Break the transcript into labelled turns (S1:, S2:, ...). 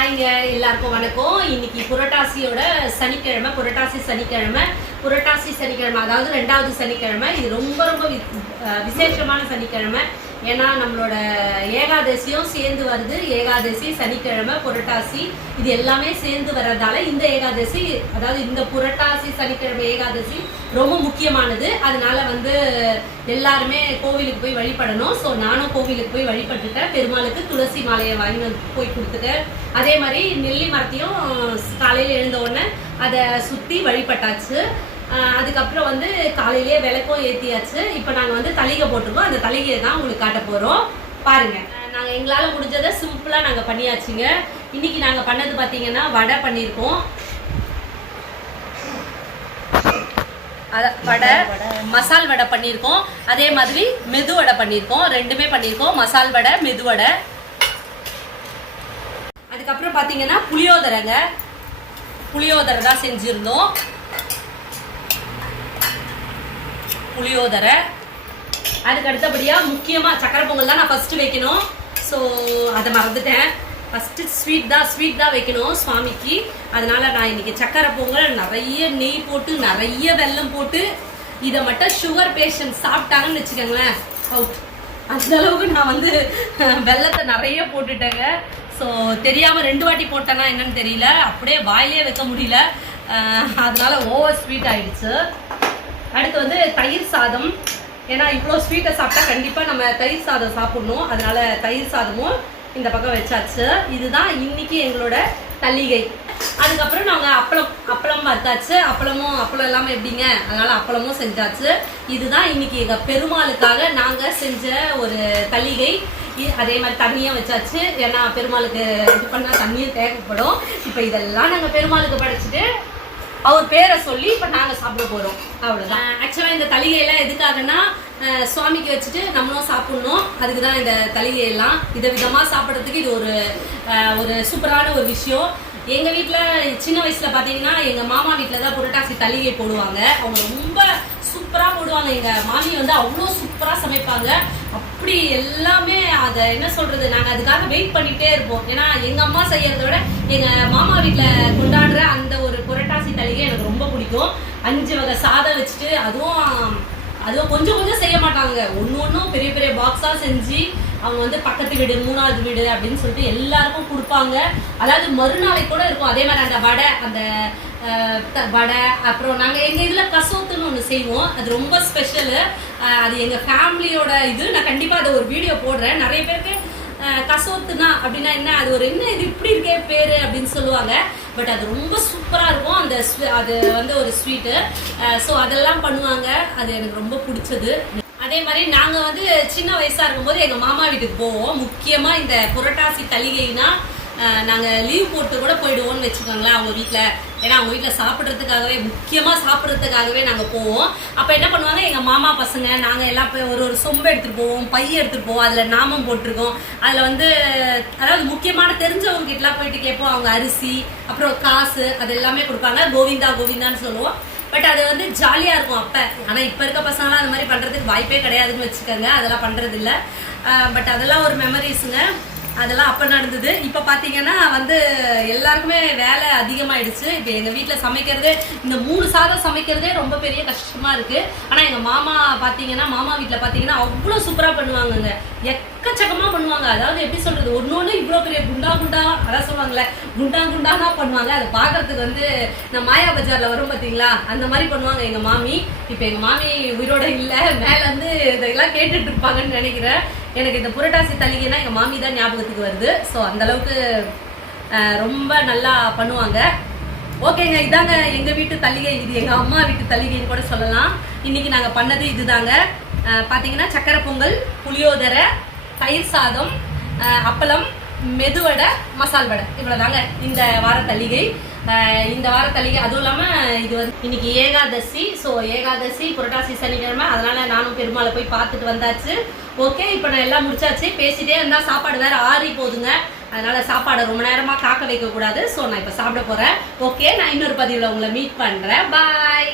S1: ஹாய்ங்க எல்லாருக்கும் வணக்கம். இன்னைக்கு புரட்டாசியோட சனிக்கிழமை புரட்டாசி சனிக்கிழமை புரட்டாசி சனிக்கிழமை அதாவது ரெண்டாவது சனிக்கிழமை. இது ரொம்ப ரொம்ப விசேஷமான சனிக்கிழமை. ஏன்னா நம்மளோட ஏகாதசியும் சேர்ந்து வருது. ஏகாதசி சனிக்கிழமை புரட்டாசி இது எல்லாமே சேர்ந்து வர்றதால இந்த ஏகாதசி அதாவது இந்த புரட்டாசி சனிக்கிழமை ஏகாதசி ரொம்ப முக்கியமானது. அதனால வந்து எல்லாருமே கோவிலுக்கு போய் வழிபடணும். ஸோ நானும் கோவிலுக்கு போய் வழிபட்டுட்டேன். பெருமாளுக்கு துளசி மாலையை வாங்கி போய் கொடுத்துட்டேன். அதே மாதிரி நெல்லி மரத்தையும் காலையில் எழுந்த உடனே அதை சுற்றி வழிபட்டாச்சு. அதுக்கப்புறம் வந்து காலையிலேயே விளக்கம் ஏற்றியாச்சு இப்போ நாங்கள் வந்து தளிகை போட்டிருக்கோம். அந்த தலிகையை தான் உங்களுக்கு காட்ட போகிறோம் பாருங்க. நாங்கள் எங்களால் முடிஞ்சதை சிம்பிளாக நாங்கள் பண்ணியாச்சுங்க. இன்னைக்கு நாங்கள் பண்ணது பார்த்தீங்கன்னா வடை பண்ணியிருக்கோம். அத வடை மசால் வடை பண்ணியிருக்கோம். அதே மாதிரி மெது வடை பண்ணியிருக்கோம். ரெண்டுமே பண்ணியிருக்கோம். மசால் வடை மெது வடை. அதுக்கப்புறம் பார்த்தீங்கன்னா புளியோதரைங்க. புளியோதரை தான் செஞ்சுருந்தோம். புளியோதரை. அதுக்கு அடுத்தபடியாக முக்கியமாக சக்கரை பொங்கல் தான் நான் ஃபஸ்ட்டு வைக்கணும். ஸோ அதை மறந்துட்டேன். ஃபஸ்ட்டு ஸ்வீட் தான் ஸ்வீட் தான் வைக்கணும் சுவாமிக்கு. அதனால் நான் இன்னைக்கு சக்கரை பொங்கல் நிறைய நெய் போட்டு நிறைய வெல்லம் போட்டு இதை மட்டும் சுகர் பேஷண்ட் சாப்பிட்டாங்கன்னு வச்சுக்கோங்களேன். அவுட் அந்த அளவுக்கு நான் வந்து வெல்லத்தை நிறைய போட்டுட்டேங்க. ஸோ தெரியாமல் ரெண்டு வாட்டி போட்டேன்னா என்னன்னு தெரியல. அப்படியே வாயிலே வைக்க முடியல. அதனால ஓவர் ஸ்வீட் ஆயிடுச்சு. அடுத்து வந்து தயிர் சாதம். ஏன்னா இவ்வளோ ஸ்வீட்டை சாப்பிட்டா கண்டிப்பாக நம்ம தயிர் சாதம் சாப்பிட்ணும். அதனால தயிர் சாதமும் இந்த பக்கம் வச்சாச்சு. இதுதான் இன்னைக்கு எங்களோட தள்ளிகை. அதுக்கப்புறம் நாங்கள் அப்பளம் அப்பளம் வறுத்தாச்சு. அப்பளமும் அப்பளம் இல்லாமல் எப்படிங்க? அதனால அப்பளமும் செஞ்சாச்சு. இதுதான் இன்னைக்கு எங்கள் பெருமாளுக்காக நாங்கள் செஞ்ச ஒரு தள்ளிகை. இ- அதே மாதிரி தண்ணியும் வச்சாச்சு. ஏன்னா பெருமாளுக்கு இது பண்ணால் தண்ணியும் தேவைப்படும். இப்போ இதெல்லாம் நாங்கள் பெருமாளுக்கு படைச்சிட்டு அவர் பேரை சொல்லி இப்போ நாங்கள் சாப்பிட போகிறோம் அவ்வளோதான் ஆக்சுவலாக இந்த தளிகையெல்லாம் எதுக்காகன்னா அஹ், சுவாமிக்கு வச்சுட்டு நம்மளும் சாப்பிட்ணும். அதுக்கு தான் இந்த தளிகையெல்லாம். வித விதமாக சாப்பிட்றதுக்கு இது ஒரு அஹ், ஒரு சூப்பரான ஒரு விஷயம். எங்கள் வீட்டில் சின்ன வயசில் பார்த்தீங்கன்னா எங்கள் மாமா வீட்டில் தான் புரட்டாசி தள்ளிகை போடுவாங்க. அவங்க ரொம்ப சூப்பராக போடுவாங்க. எங்கள் மாமி வந்து அவ்வளோ சூப்பராக சமைப்பாங்க. அப்படி எல்லாமே அதை என்ன சொல்றது நாங்கள் அதுக்காக வெயிட் பண்ணிட்டே இருப்போம். ஏன்னா எங்கள் அம்மா செய்யறத விட எங்கள் மாமா வீட்டில் கொண்டாடுற அந்த ஒரு புரட்டாசி தளிகை எனக்கு ரொம்ப பிடிக்கும். அஞ்சு வகை சாதம் வச்சுட்டு அதுவும் அதுவும் கொஞ்சம் கொஞ்சம் செய்ய மாட்டாங்க. ஒன்று ஒன்றும் பெரிய பெரிய பாக்ஸாக செஞ்சு அவங்க வந்து பக்கத்து வீடு மூணாவது வீடு அப்படின்னு சொல்லிட்டு எல்லாருக்கும் கொடுப்பாங்க. அதாவது மறுநாளை கூட இருக்கும். அதே மாதிரி அந்த வடை அந்த வடை அப்புறம் நாங்கள் எங்கள் இதில் கசோத்துன்னு ஒன்று செய்வோம். அது ரொம்ப ஸ்பெஷலு அது எங்கள் ஃபேமிலியோட இது. நான் கண்டிப்பாக அதை ஒரு வீடியோ போடுறேன். நிறைய பேருக்கு கசோத்துனா அப்படின்னா என்ன? அது ஒரு என்ன இது இப்படி இருக்கே பேர் அப்படின்னு சொல்லுவாங்க. பட் அது ரொம்ப சூப்பராக இருக்கும். அந்த அது வந்து ஒரு ஸ்வீட்டு ஸோ அதெல்லாம் பண்ணுவாங்க. அது எனக்கு ரொம்ப பிடிச்சது. அதே மாதிரி நாங்கள் வந்து சின்ன வயசாக இருக்கும்போது எங்கள் மாமா வீட்டுக்கு போவோம். முக்கியமாக இந்த புரட்டாசி தளிகைனா நாங்கள் லீவ் போட்டு கூட போயிடுவோம்னு வச்சுக்கோங்களேன் அவங்க வீட்டில் ஏன்னா அவங்க வீட்டில் சாப்பிட்றதுக்காகவே முக்கியமாக சாப்பிட்றதுக்காகவே நாங்கள் போவோம். அப்போ என்ன பண்ணுவாங்க? எங்கள் மாமா பசங்க நாங்கள் எல்லாம் போய் ஒரு ஒரு சொம்பு எடுத்துகிட்டு போவோம் பை எடுத்துகிட்டு போவோம். அதில் நாமம் போட்டிருக்கோம். அதில் வந்து அதாவது முக்கியமான தெரிஞ்சவங்க கிட்டலாம் போயிட்டு கேட்போம். அவங்க அரிசி அப்புறம் காசு அது எல்லாமே கொடுப்பாங்க. கோவிந்தா கோவிந்தான்னு சொல்லுவோம். பட் அது வந்து ஜாலியாக இருக்கும் அப்போ. ஆனால் இப்போ இருக்க பசங்களாம் அந்த மாதிரி பண்ணுறதுக்கு வாய்ப்பே கிடையாதுன்னு வச்சுக்கோங்க. அதெல்லாம் பண்ணுறதில்ல பட் அதெல்லாம் ஒரு மெமரிஸுங்க அதெல்லாம் அப்போ நடந்தது. இப்போ பார்த்தீங்கன்னா வந்து எல்லாருக்குமே வேலை அதிகமாயிடுச்சு. இப்போ எங்கள் வீட்டில் சமைக்கிறதே இந்த மூணு சாதம் சமைக்கிறதே ரொம்ப பெரிய கஷ்டமாக இருக்குது ஆனால் எங்கள் மாமா பார்த்தீங்கன்னா மாமா வீட்டில் பார்த்தீங்கன்னா அவ்வளோ சூப்பராக பண்ணுவாங்கங்க. எக்கச்சக்கமாக பண்ணுவாங்க. அதாவது எப்படி சொல்கிறது ஒன்று ஒன்று இவ்வளோ பெரிய குண்டா குண்டா அதான் சொல்லுவாங்களே குண்டா குண்டானா பண்ணுவாங்க. அதை பார்க்கறதுக்கு வந்து இந்த மாயா பஜாரில் வரும் பார்த்தீங்களா அந்த மாதிரி பண்ணுவாங்க எங்கள் மாமி. இப்போ எங்கள் மாமி உயிரோட இல்லை. மேலேருந்து இதெல்லாம் கேட்டுட்டு இருப்பாங்கன்னு நினைக்கிறேன். எனக்கு இந்த புரட்டாசி தளிகைனா எங்கள் மாமி தான் ஞாபகத்துக்கு வருது. ஸோ அந்தளவுக்கு ரொம்ப நல்லா பண்ணுவாங்க. ஓகேங்க இதாங்க எங்கள் வீட்டு தளிகை இது எங்கள் அம்மா வீட்டு தளிகைன்னு கூட சொல்லலாம். இன்னைக்கு நாங்கள் பண்ணது இதுதாங்க. பார்த்தீங்கன்னா சக்கரை பொங்கல் புளியோதரை தயிர் சாதம் அப்பளம் மெதுவடை மசால் வடை. இவ்வளோதாங்க இந்த வார தள்ளிகை இந்த வார தள்ளிகை அதுவும் இல்லாமல் இது வந்து இன்னைக்கு ஏகாதசி. ஸோ ஏகாதசி புரட்டாசி சனிக்கிழமை. அதனால நானும் பெருமாளை போய் பார்த்துட்டு வந்தாச்சு. ஓகே இப்போ நான் எல்லாம் முடிச்சாச்சு. பேசிட்டே இருந்தால் சாப்பாடு வேற ஆறி போகுதுங்க அதனால சாப்பாடை ரொம்ப நேரமாக காக்க வைக்கக்கூடாது. ஸோ நான் இப்போ சாப்பிட போகிறேன் ஓகே நான் இன்னொரு பதிவில் உங்களை மீட் பண்ணுறேன் பாய்